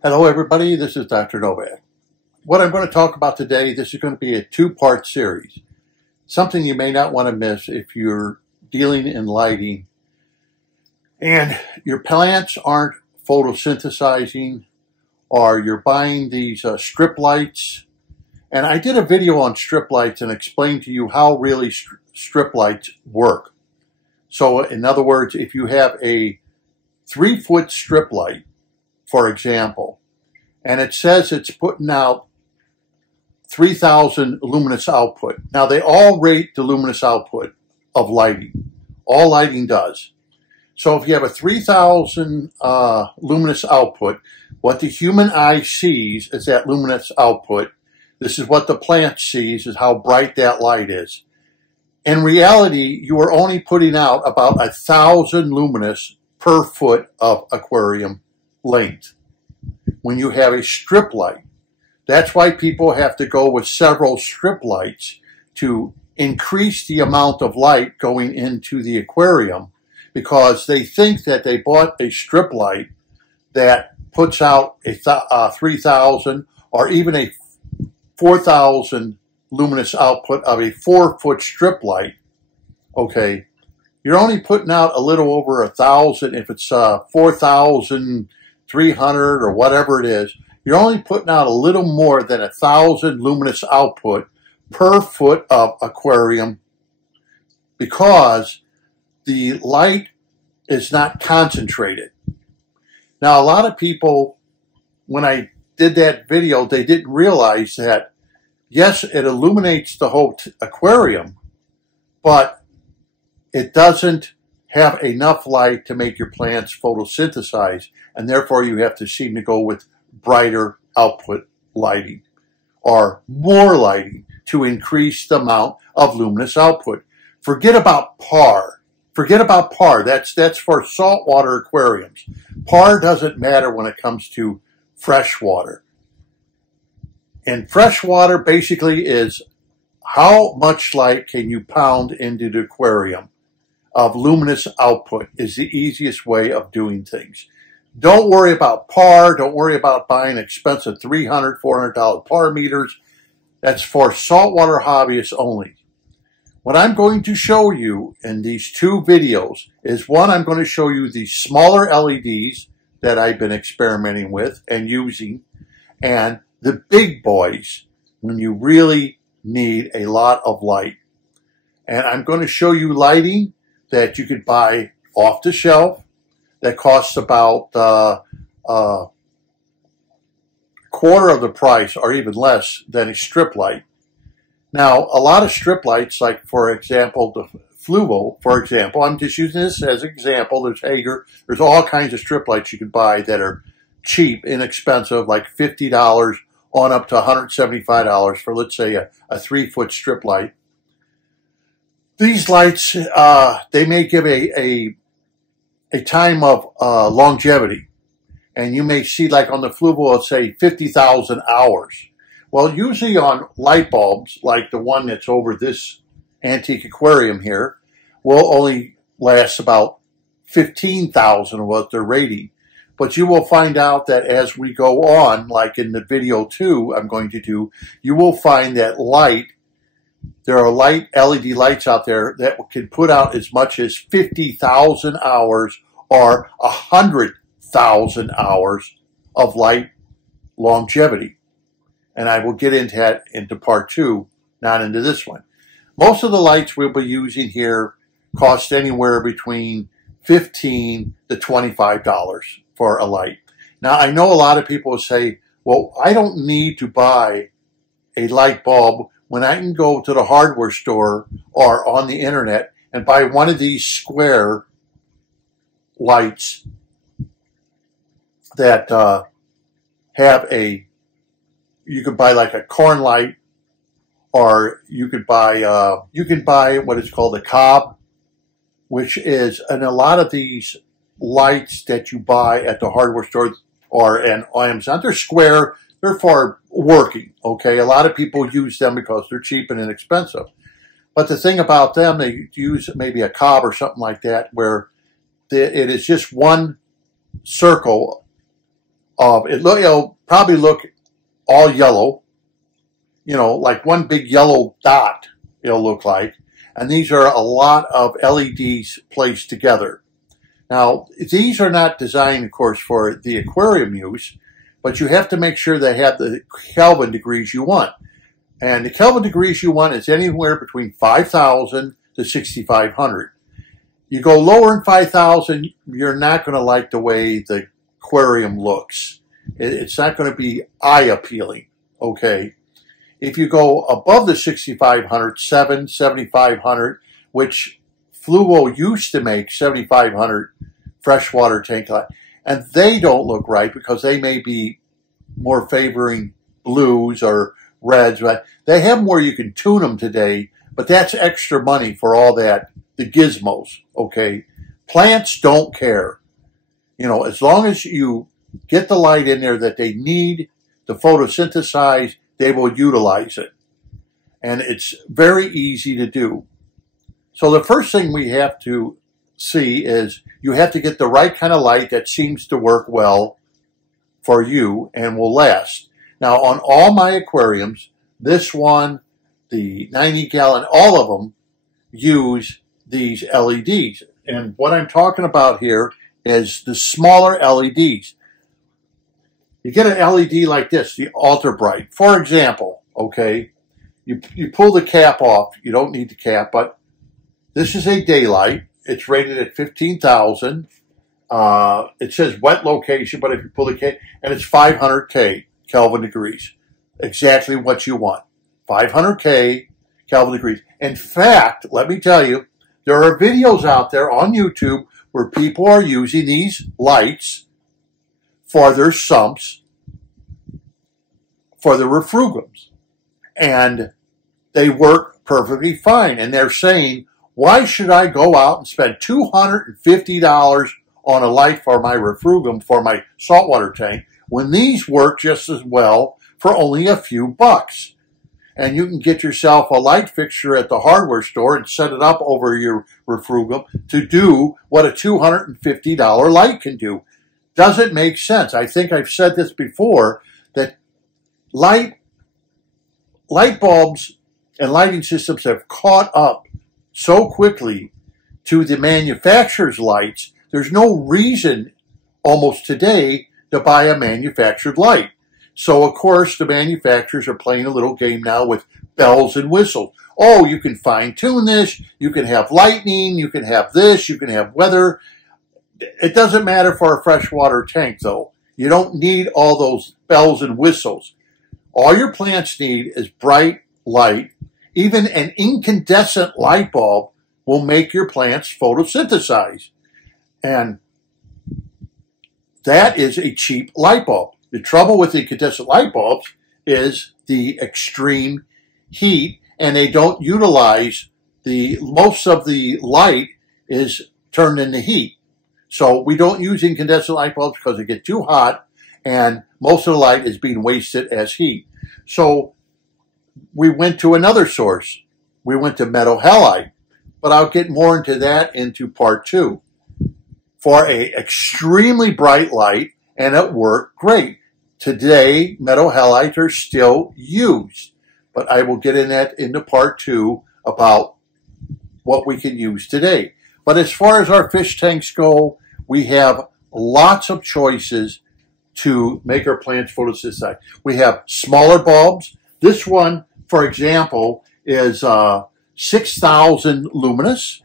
Hello everybody, this is Dr. Novak. What I'm going to talk about today, this is going to be a two-part series. Something you may not want to miss if you're dealing in lighting and your plants aren't photosynthesizing or you're buying these strip lights. And I did a video on strip lights and explained to you how really strip lights work. So in other words, if you have a 3-foot strip light, for example, and it says it's putting out 3,000 luminous output. Now, they all rate the luminous output of lighting. All lighting does. So if you have a 3,000 luminous output, what the human eye sees is that luminous output. This is what the plant sees, is how bright that light is. In reality, you are only putting out about 1,000 luminous per foot of aquarium length when you have a strip light. That's why people have to go with several strip lights to increase the amount of light going into the aquarium, because they think that they bought a strip light that puts out a 3,000 or even a 4,000 luminous output of a 4-foot strip light. Okay, you're only putting out a little over 1,000 if it's 4,300 or whatever it is. You're only putting out a little more than 1,000 luminous output per foot of aquarium, because the light is not concentrated. Now, a lot of people, when I did that video, they didn't realize that, yes, it illuminates the whole aquarium, but it doesn't have enough light to make your plants photosynthesize, and therefore you have to seem to go with brighter output lighting or more lighting to increase the amount of luminous output. Forget about PAR. Forget about PAR. That's for saltwater aquariums. PAR doesn't matter when it comes to freshwater. And freshwater basically is how much light can you pound into the aquarium of luminous output is the easiest way of doing things. Don't worry about PAR. Don't worry about buying expensive $300, $400 PAR meters. That's for saltwater hobbyists only. What I'm going to show you in these two videos is, one, I'm going to show you the smaller LEDs that I've been experimenting with and using, and the big boys when you really need a lot of light. And I'm going to show you lighting that you could buy off the shelf that costs about quarter of the price or even less than a strip light. Now, a lot of strip lights, like, for example, the Fluvo, for example, I'm just using this as an example. There's Hager. There's all kinds of strip lights you can buy that are cheap, inexpensive, like $50 on up to $175 for, let's say, a 3-foot strip light. These lights, they may give a time of longevity. And you may see, like on the Fluvo, it'll say 50,000 hours. Well, usually on light bulbs, like the one that's over this antique aquarium here, will only last about 15,000 what they're rating. But you will find out that as we go on, like in the video 2 I'm going to do, you will find that light, there are LED lights out there that can put out as much as 50,000 hours or 100,000 hours of light longevity. And I will get into that into part 2, not into this one. Most of the lights we'll be using here cost anywhere between $15 to $25 for a light. Now, I know a lot of people will say, well, I don't need to buy a light bulb when I can go to the hardware store or on the internet and buy one of these square lights that have you could buy like a corn light, or you could buy what is called a cob, which is, and a lot of these lights that you buy at the hardware store or on Amazon, they're square, they're for working, okay? A lot of people use them because they're cheap and inexpensive. But the thing about them, they use maybe a cob or something like that, where it is just one circle of it. It'll probably look all yellow, you know, like one big yellow dot it'll look like. And these are a lot of LEDs placed together. Now, these are not designed, of course, for the aquarium use, but you have to make sure they have the Kelvin degrees you want. And the Kelvin degrees you want is anywhere between 5,000 to 6,500. You go lower than 5,000, you're not going to like the way the aquarium looks. It's not going to be eye appealing, okay? If you go above the 6,500, 7,500, which Fluo used to make 7,500 freshwater tank light, and they don't look right because they may be more favoring blues or reds. They have them where you can tune them today, but that's extra money for all that, the gizmos, okay? Plants don't care. You know, as long as you get the light in there that they need to photosynthesize, they will utilize it. And it's very easy to do. So the first thing we have to see is you have to get the right kind of light that seems to work well for you and will last. Now, on all my aquariums, this one, the 90-gallon, all of them use these LEDs. And what I'm talking about here is the smaller LEDs. You get an LED like this, the ultra bright. For example, okay, you pull the cap off. You don't need the cap, but this is a daylight. It's rated at 15,000. It says wet location, but if you pull the cap, and it's 500K Kelvin degrees. Exactly what you want. 500K Kelvin degrees. In fact, let me tell you, there are videos out there on YouTube where people are using these lights for their sumps, for the refrugums. And they work perfectly fine. And they're saying, why should I go out and spend $250 on a light for my refrugum, for my saltwater tank, when these work just as well for only a few bucks? And you can get yourself a light fixture at the hardware store and set it up over your refrugum to do what a $250 light can do. Does it make sense? I think I've said this before, that light bulbs and lighting systems have caught up so quickly to the manufacturer's lights. There's no reason almost today to buy a manufactured light. So, of course, the manufacturers are playing a little game now with bells and whistles. Oh, you can fine-tune this. You can have lightning. You can have this. You can have weather. It doesn't matter for a freshwater tank, though. You don't need all those bells and whistles. All your plants need is bright light. Even an incandescent light bulb will make your plants photosynthesize. And that is a cheap light bulb. The trouble with incandescent light bulbs is the extreme heat, and they don't utilize most of the light is turned into heat. So we don't use incandescent light bulbs because they get too hot, and most of the light is being wasted as heat. So we went to another source. We went to metal halide, but I'll get more into that into part 2. For a extremely bright light, and it worked great. Today, metal halides are still used, but I will get in that into part 2 about what we can use today. But as far as our fish tanks go, we have lots of choices to make our plants photosynthesize. We have smaller bulbs. This one, for example, is 6,000 luminous,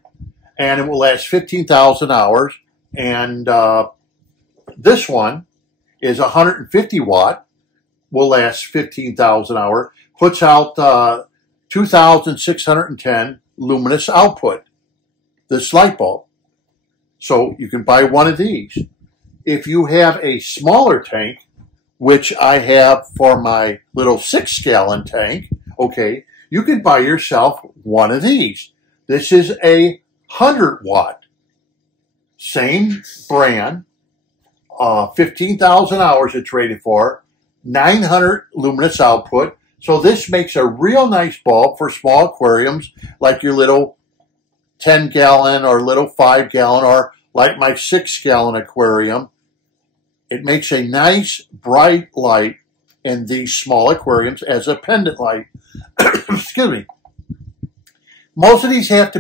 and it will last 15,000 hours. And this one is 150 watt, will last 15,000 hours, puts out 2,610 luminous output, this light bulb. So you can buy one of these. If you have a smaller tank, which I have for my little 6-gallon tank, okay, you can buy yourself one of these. This is a 100 watt. Same brand, 15,000 hours it's rated for, 900 luminous output. So this makes a real nice bulb for small aquariums like your little 10-gallon or little 5-gallon or like my 6-gallon aquarium. It makes a nice bright light in these small aquariums as a pendant light. Excuse me. Most of these going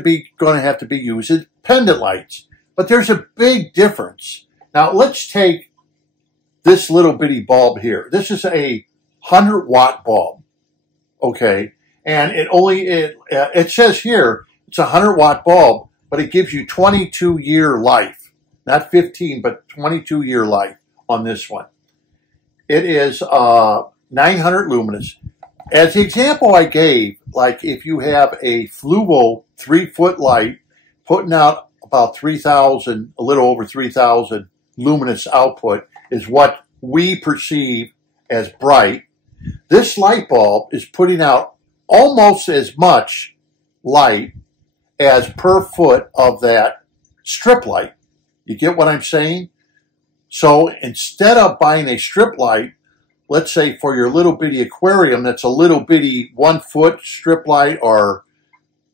to have to be used as pendant lights, but there's a big difference. Now let's take this little bitty bulb here. This is a 100-watt bulb, okay, and it says here it's a 100-watt bulb, but it gives you 22-year life, not 15, but 22-year life on this one. It is 900 luminous. As the example I gave, like if you have a Fluval 3-foot light putting out about 3,000, a little over 3,000 luminous output is what we perceive as bright. This light bulb is putting out almost as much light as per foot of that strip light. You get what I'm saying? So instead of buying a strip light, let's say for your little bitty aquarium that's a little bitty 1-foot strip light or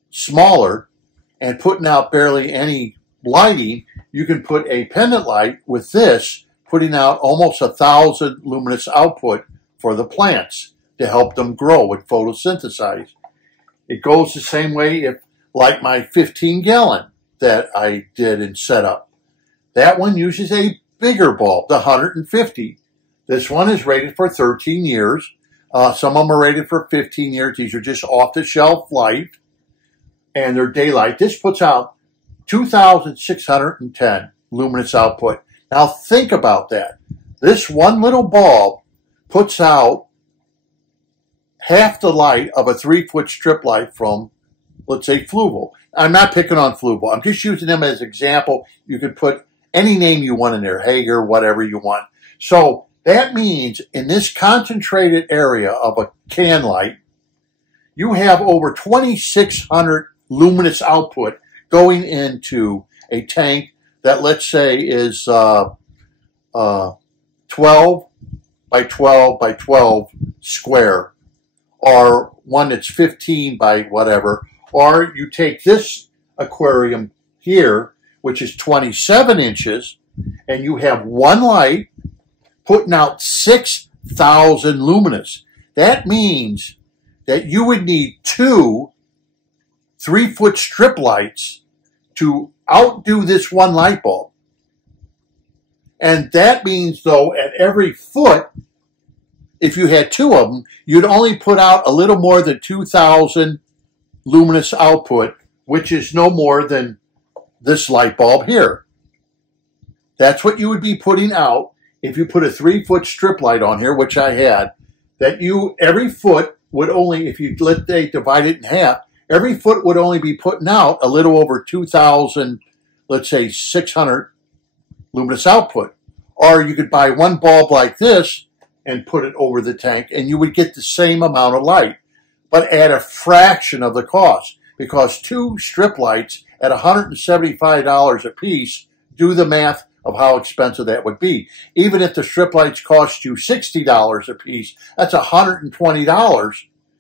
smaller and putting out barely any lighting, you can put a pendant light with this putting out almost 1,000 luminous output for the plants to help them grow with photosynthesize. It goes the same way if, like my 15-gallon that I did and set up. That one uses a bigger bulb, the 150. This one is rated for 13 years. Some of them are rated for 15 years. These are just off-the-shelf light, and they're daylight. This puts out 2,610 luminous output. Now think about that. This one little bulb puts out half the light of a 3-foot strip light from, let's say, Fluval. I'm not picking on Fluval. I'm just using them as an example. You could put any name you want in there, Hager, whatever you want. So that means in this concentrated area of a can light, you have over 2,600 luminous output going into a tank that, let's say, is 12 by 12 by 12 square, or one that's 15 by whatever. Or you take this aquarium here, which is 27 inches, and you have one light putting out 6,000 luminous. That means that you would need 2 3-foot strip lights to outdo this one light bulb. And that means, though, at every foot, if you had 2 of them, you'd only put out a little more than 2,000 luminous output, which is no more than this light bulb here. That's what you would be putting out if you put a 3-foot strip light on here, which I had, that every foot would only, if you divide it in half, every foot would only be putting out a little over 2,000, let's say 600 luminous output. Or you could buy one bulb like this and put it over the tank, and you would get the same amount of light, but at a fraction of the cost, because 2 strip lights at $175 a piece, do the math of how expensive that would be. Even if the strip lights cost you $60 a piece, that's $120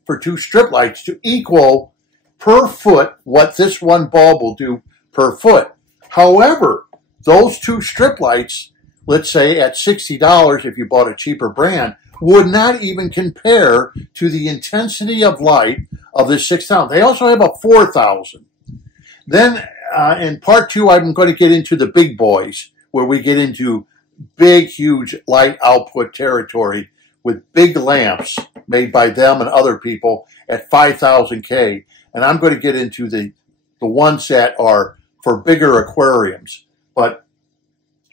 for 2 strip lights to equal per foot what this one bulb will do per foot. However, those 2 strip lights, let's say at $60 if you bought a cheaper brand, would not even compare to the intensity of light of this 6,000. They also have a 4,000. Then in part 2, I'm going to get into the big boys, where we get into big, huge light output territory with big lamps made by them and other people at 5,000 K. And I'm going to get into the ones that are for bigger aquariums. But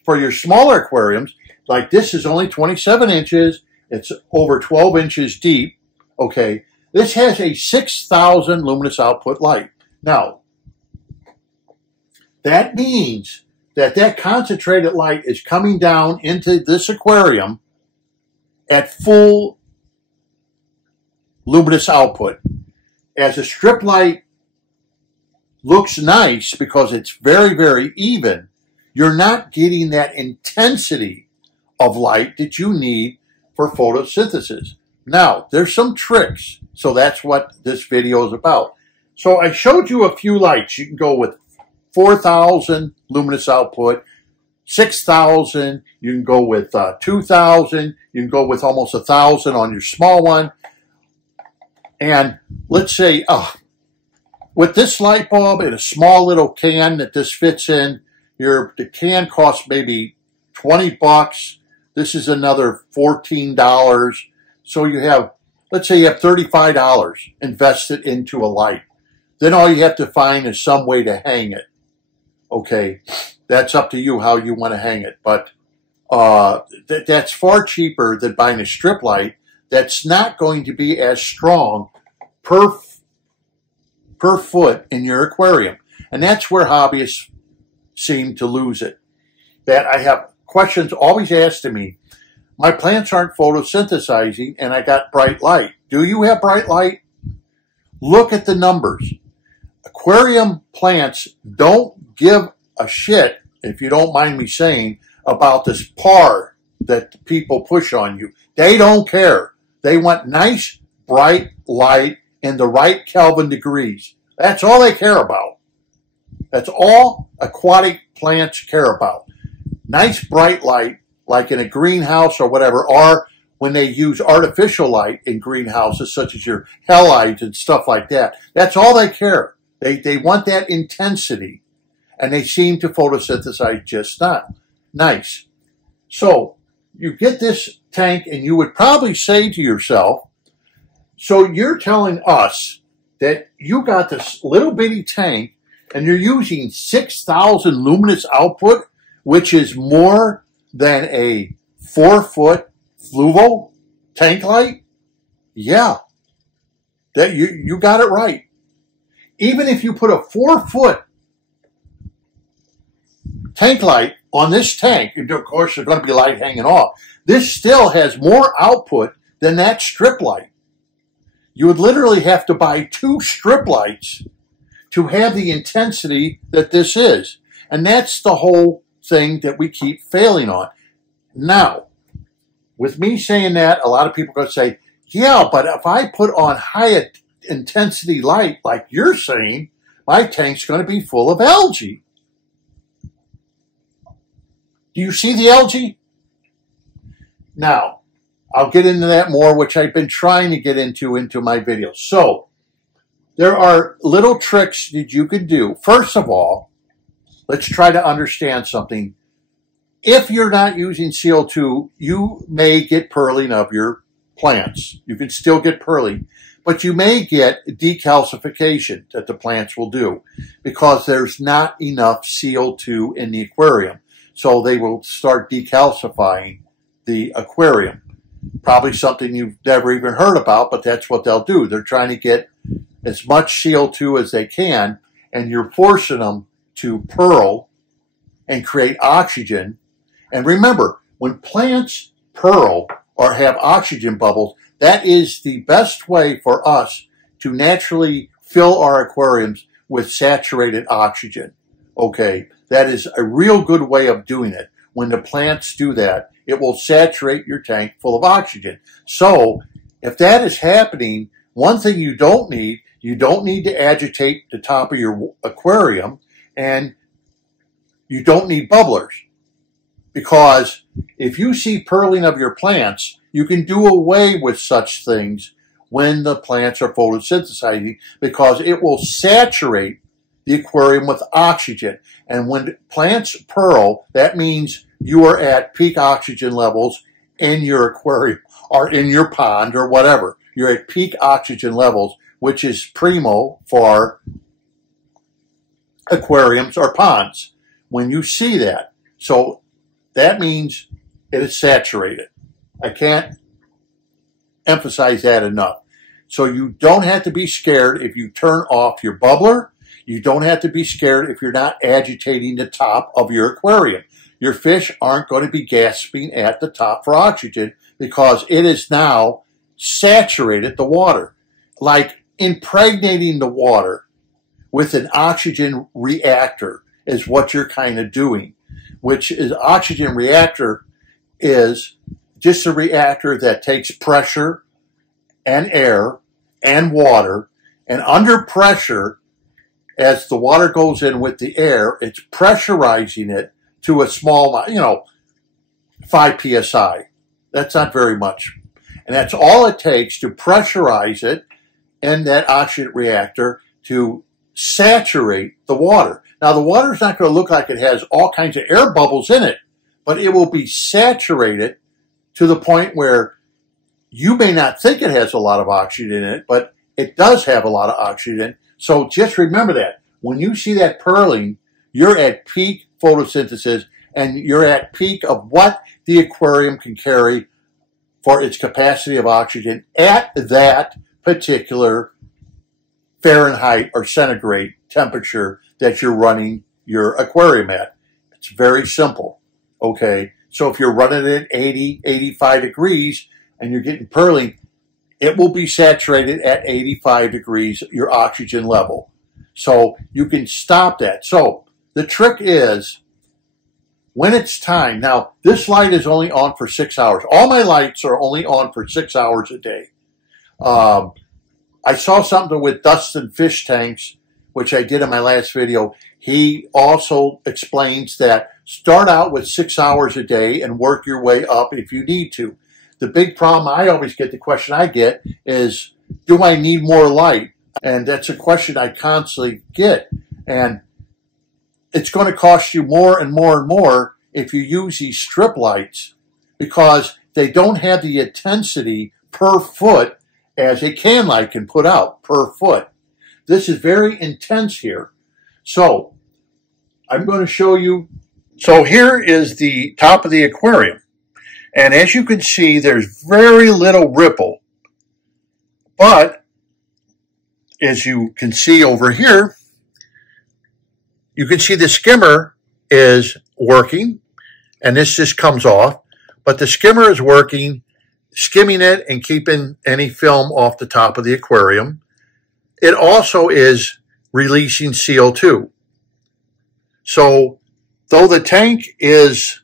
for your smaller aquariums, like this is only 27 inches. It's over 12 inches deep. Okay, this has a 6,000 luminous output light. Now, that means that concentrated light is coming down into this aquarium at full luminous output. As a strip light looks nice because it's very, very even, you're not getting that intensity of light that you need for photosynthesis. Now, there's some tricks, so that's what this video is about. So I showed you a few lights. You can go with 4,000 luminous output, 6,000. You can go with 2,000. You can go with almost 1,000 on your small one. And let's say with this light bulb in a small little can that this fits in, the can costs maybe 20 bucks. This is another $14. So you have, let's say you have $35 invested into a light. Then all you have to find is some way to hang it. Okay, that's up to you how you want to hang it. But that's far cheaper than buying a strip light that's not going to be as strong per foot in your aquarium. And that's where hobbyists seem to lose it. That I have questions always asked to me, my plants aren't photosynthesizing and I got bright light. Do you have bright light? Look at the numbers. Aquarium plants don't give a shit, if you don't mind me saying, about this par that people push on you. They don't care. They want nice, bright light in the right Kelvin degrees. That's all they care about. That's all aquatic plants care about. Nice, bright light, like in a greenhouse or whatever, or when they use artificial light in greenhouses, such as your halides and stuff like that. That's all they care. They want that intensity, and they seem to photosynthesize just not. Nice. So you get this tank, and you would probably say to yourself, so you're telling us that you got this little bitty tank, and you're using 6,000 luminous output, which is more than a 4-foot fluval tank light? Yeah, that you got it right. Even if you put a 4-foot tank light on this tank, of course there's going to be light hanging off, this still has more output than that strip light. You would literally have to buy 2 strip lights to have the intensity that this is. And that's the whole thing that we keep failing on. Now, with me saying that, a lot of people are going to say, yeah, but if I put on high intensity light, like you're saying, my tank's going to be full of algae. Do you see the algae? Now, I'll get into that more, which I've been trying to get into my videos. So, there are little tricks that you can do. First of all, let's try to understand something. If you're not using CO2, you may get pearling of your plants. You can still get pearling, but you may get decalcification that the plants will do because there's not enough CO2 in the aquarium. So they will start decalcifying the aquarium. Probably something you've never even heard about, but that's what they'll do. They're trying to get as much CO2 as they can, and you're forcing them to pearl and create oxygen. And remember, when plants pearl or have oxygen bubbles, that is the best way for us to naturally fill our aquariums with saturated oxygen. Okay, that is a real good way of doing it. When the plants do that, it will saturate your tank full of oxygen. So, if that is happening, one thing you don't need to agitate the top of your aquarium, and you don't need bubblers. Because if you see pearling of your plants, you can do away with such things when the plants are photosynthesizing, because it will saturate the aquarium with oxygen. And when plants pearl, that means you are at peak oxygen levels in your aquarium or in your pond or whatever. You're at peak oxygen levels, which is primo for aquariums or ponds. When you see that, so that means it is saturated. I can't emphasize that enough. So you don't have to be scared if you turn off your bubbler. You don't have to be scared if you're not agitating the top of your aquarium. Your fish aren't going to be gasping at the top for oxygen because it is now saturated the water. Like impregnating the water with an oxygen reactor is what you're kind of doing, which is oxygen reactor is just a reactor that takes pressure and air and water, and under pressure, as the water goes in with the air, it's pressurizing it to a small, 5 psi. That's not very much. And that's all it takes to pressurize it in that oxygen reactor to saturate the water. Now, the water is not going to look like it has all kinds of air bubbles in it, but it will be saturated to the point where you may not think it has a lot of oxygen in it, but it does have a lot of oxygen. So just remember that. When you see that pearling, you're at peak photosynthesis, and you're at peak of what the aquarium can carry for its capacity of oxygen at that particular Fahrenheit or centigrade temperature that you're running your aquarium at. It's very simple, okay? So if you're running it at 80, 85 degrees and you're getting pearling, it will be saturated at 85 degrees, your oxygen level. So you can stop that. So the trick is, when it's time, now this light is only on for 6 hours. All my lights are only on for 6 hours a day. I saw something with Dustin Fish Tanks, which I did in my last video. He also explains that start out with 6 hours a day and work your way up if you need to. The big problem I always get, the question I get is, do I need more light? And that's a question I constantly get. And it's going to cost you more and more and more if you use these strip lights, because they don't have the intensity per foot as a can light can put out per foot. This is very intense here. So I'm going to show you. So here is the top of the aquarium. And as you can see, there's very little ripple. But as you can see over here, you can see the skimmer is working, and this just comes off. But the skimmer is working, skimming it and keeping any film off the top of the aquarium. It also is releasing CO2. So though the tank is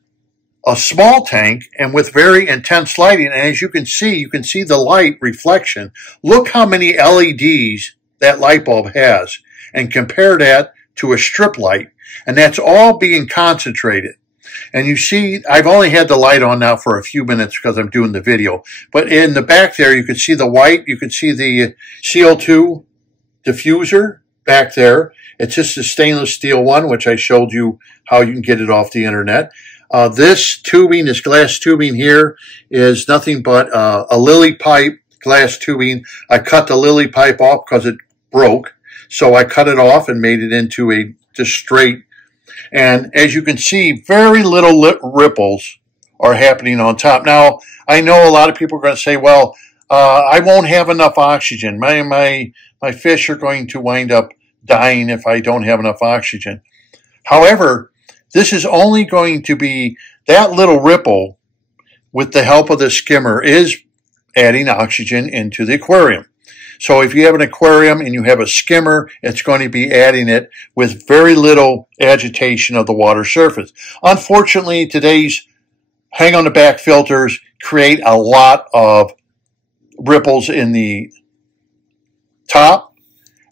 a small tank and with very intense lighting, and as you can see the light reflection. Look how many LEDs that light bulb has, and compare that to a strip light, and that's all being concentrated. And you see, I've only had the light on now for a few minutes because I'm doing the video, but in the back there, you can see the white, you can see the CO2 diffuser back there. It's just a stainless steel one, which I showed you how you can get it off the internet. This tubing, this glass tubing here, is nothing but a lily pipe glass tubing. I cut the lily pipe off because it broke, so I cut it off and made it into a just straight. And as you can see, very little ripples are happening on top. Now, I know a lot of people are going to say, well, I won't have enough oxygen. My fish are going to wind up dying if I don't have enough oxygen. However, this is only going to be that little ripple with the help of the skimmer is adding oxygen into the aquarium. So if you have an aquarium and you have a skimmer, it's going to be adding it with very little agitation of the water surface. Unfortunately, today's hang on the back filters create a lot of ripples in the top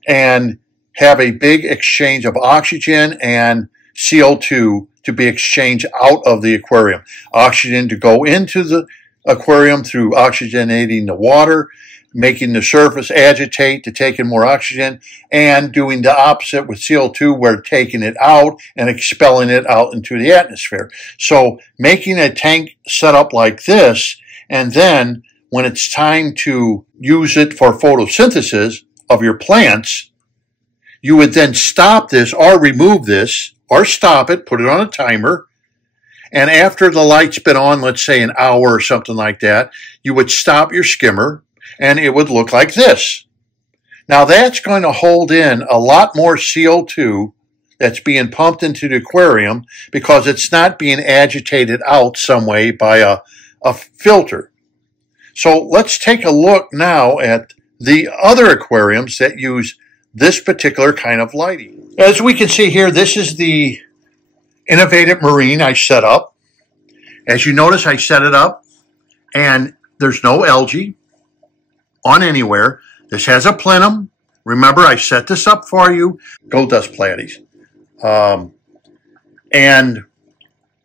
and have a big exchange of oxygen and CO2 to be exchanged out of the aquarium. Oxygen to go into the aquarium through oxygenating the water, making the surface agitate to take in more oxygen, and doing the opposite with CO2, where taking it out and expelling it out into the atmosphere. So making a tank set up like this, and then when it's time to use it for photosynthesis of your plants, you would then stop this or remove this or stop it, put it on a timer, and after the light's been on, let's say an hour or something like that, you would stop your skimmer and it would look like this. Now that's going to hold in a lot more CO2 that's being pumped into the aquarium because it's not being agitated out some way by a filter. So let's take a look now at the other aquariums that use this particular kind of lighting. As we can see here, this is the innovative marine I set up. As you notice, I set it up and there's no algae on anywhere. This has a plenum. Remember, I set this up for you. Gold dust platies. And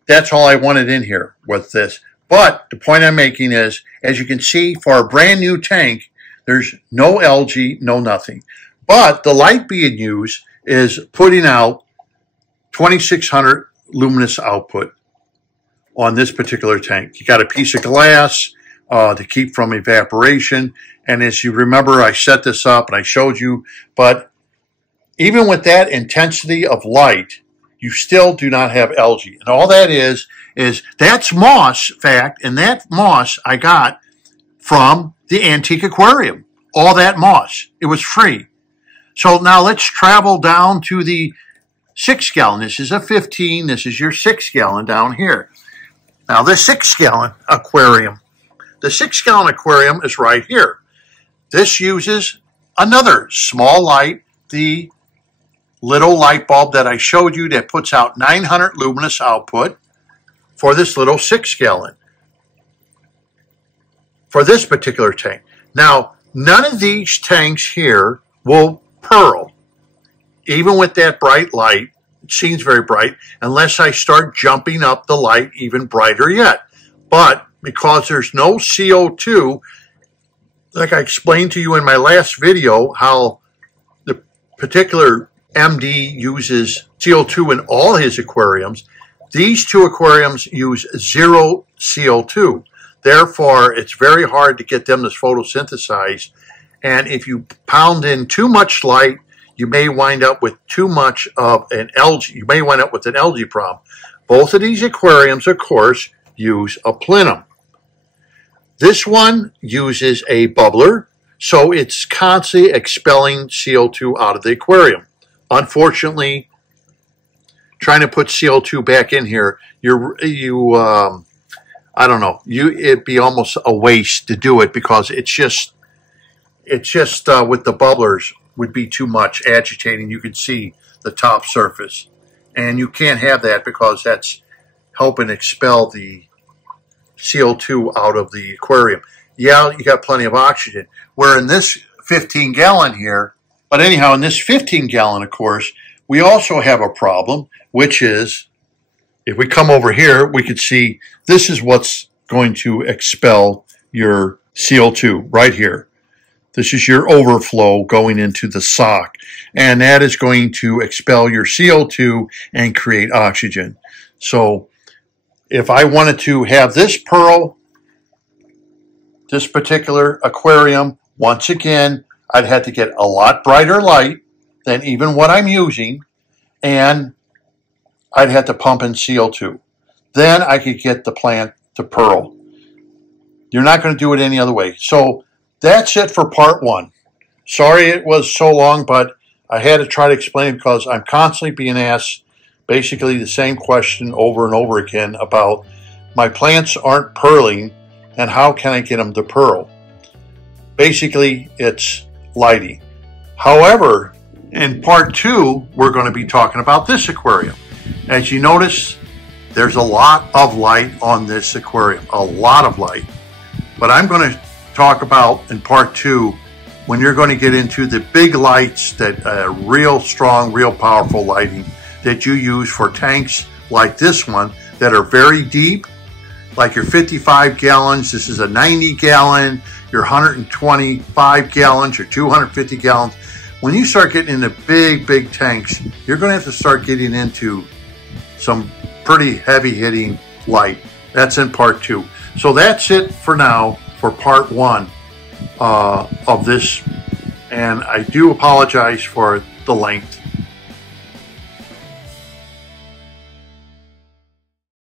That's all I wanted in here with this. But the point I'm making is, as you can see, for a brand new tank, there's no algae, no nothing. But the light being used is putting out 2600 luminous output on this particular tank. You got a piece of glass to keep from evaporation. And as you remember, I set this up and I showed you, but even with that intensity of light, you still do not have algae. And all that is that's moss, fact, and that moss I got from the antique aquarium. All that moss. It was free. So now let's travel down to the 6 gallon. This is a 15. This is your 6 gallon down here. Now the 6 gallon aquarium. The 6 gallon aquarium is right here. This uses another small light, the little light bulb that I showed you that puts out 900 luminous output for this little 6 gallon for this particular tank. Now, none of these tanks here will pearl, even with that bright light. It seems very bright, unless I start jumping up the light even brighter yet. But because there's no CO2, like I explained to you in my last video, how the particular MD uses CO2 in all his aquariums, these two aquariums use 0 CO2. Therefore, it's very hard to get them to photosynthesize. And if you pound in too much light, you may wind up with too much of an algae. You may wind up with an algae problem. Both of these aquariums, of course, use a plenum. This one uses a bubbler, so it's constantly expelling CO2 out of the aquarium. Unfortunately, trying to put CO2 back in here, I don't know, it'd be almost a waste to do it, because it's just with the bubblers would be too much agitating. You could see the top surface, and you can't have that because that's helping expel the CO2 out of the aquarium. Yeah, you got plenty of oxygen. Where in this 15 gallon here, but anyhow, in this 15 gallon, of course, we also have a problem, which is, if we come over here, we could see this is what's going to expel your CO2 right here. This is your overflow going into the sock, and that is going to expel your CO2 and create oxygen. So if I wanted to have this pearl, this particular aquarium, once again, I'd have to get a lot brighter light than even what I'm using, and I'd have to pump in CO2. Then I could get the plant to pearl. You're not going to do it any other way. So that's it for part 1. Sorry it was so long, but I had to try to explain it because I'm constantly being asked basically the same question over and over again about my plants aren't pearling and how can I get them to pearl. Basically, it's lighting. However, in part 2, we're going to be talking about this aquarium. As you notice, there's a lot of light on this aquarium, a lot of light. But I'm going to talk about in part 2 when you're going to get into the big lights, that real strong, real powerful lighting that you use for tanks like this one that are very deep, like your 55 gallons. This is a 90 gallon, your 125 gallons, your 250 gallons. When you start getting into big, big tanks, you're going to have to start getting into some pretty heavy hitting light. That's in part 2. So that's it for now for part 1 of this. And I do apologize for the length.